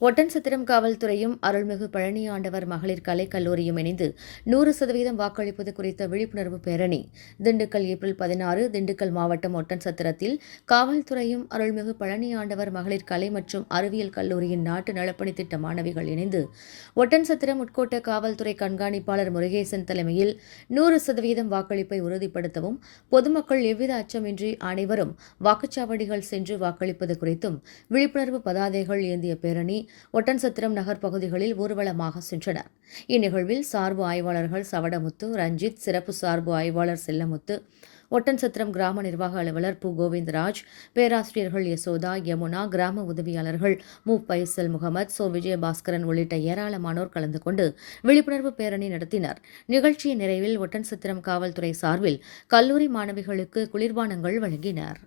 ஒட்டன்சத்திரம் காவல்துறையும் அருள்மிகு பழனி ஆண்டவர் மகளிர் கலைக்கல்லூரியும் இணைந்து நூறு சதவீதம் வாக்களிப்பது குறித்த விழிப்புணர்வு பேரணி. திண்டுக்கல் ஏப்ரல் பதினாறு திண்டுக்கல் மாவட்டம் ஒட்டன்சத்திரத்தில் காவல்துறையும் அருள்மிகு பழனி ஆண்டவர் மகளிர் கலை மற்றும் அறிவியல் கல்லூரியின் நாட்டு நலப்பணி திட்ட மாணவிகள் இணைந்து ஒட்டன்சத்திரம் உட்கோட்ட காவல்துறை கண்காணிப்பாளர் முருகேசன் தலைமையில் நூறு சதவீதம் வாக்களிப்பை உறுதிப்படுத்தவும் பொதுமக்கள் எவ்வித அச்சமின்றி அனைவரும் வாக்குச்சாவடிகள் சென்று வாக்களிப்பது குறித்தும் விழிப்புணர்வு பதாதைகள் ஏந்திய பேரணி ஒட்டன்சத்திரம் நகர் பகுதிகளில் ஊர்வலமாக சென்றனர் இந்நிகழ்வில் சார்பு ஆய்வாளர்கள் சவடமுத்து ரஞ்சித் சிறப்பு சார்பு ஆய்வாளர் செல்லமுத்து ஒட்டன்சத்திரம் கிராம நிர்வாக அலுவலர் பு. கோவிந்தராஜ் பேராசிரியர்கள் யசோதா யமுனா கிராம உதவியாளர்கள் மு. பைசல் முகமது சோ. விஜயபாஸ்கரன் உள்ளிட்ட ஏராளமானோர் கலந்து கொண்டு விழிப்புணர்வு பேரணி நடத்தினர். நிகழ்ச்சியின் நிறைவில் ஒட்டன்சத்திரம் காவல்துறை சார்பில் கல்லூரி மாணவிகளுக்கு குளிர்பானங்கள் வழங்கினர்.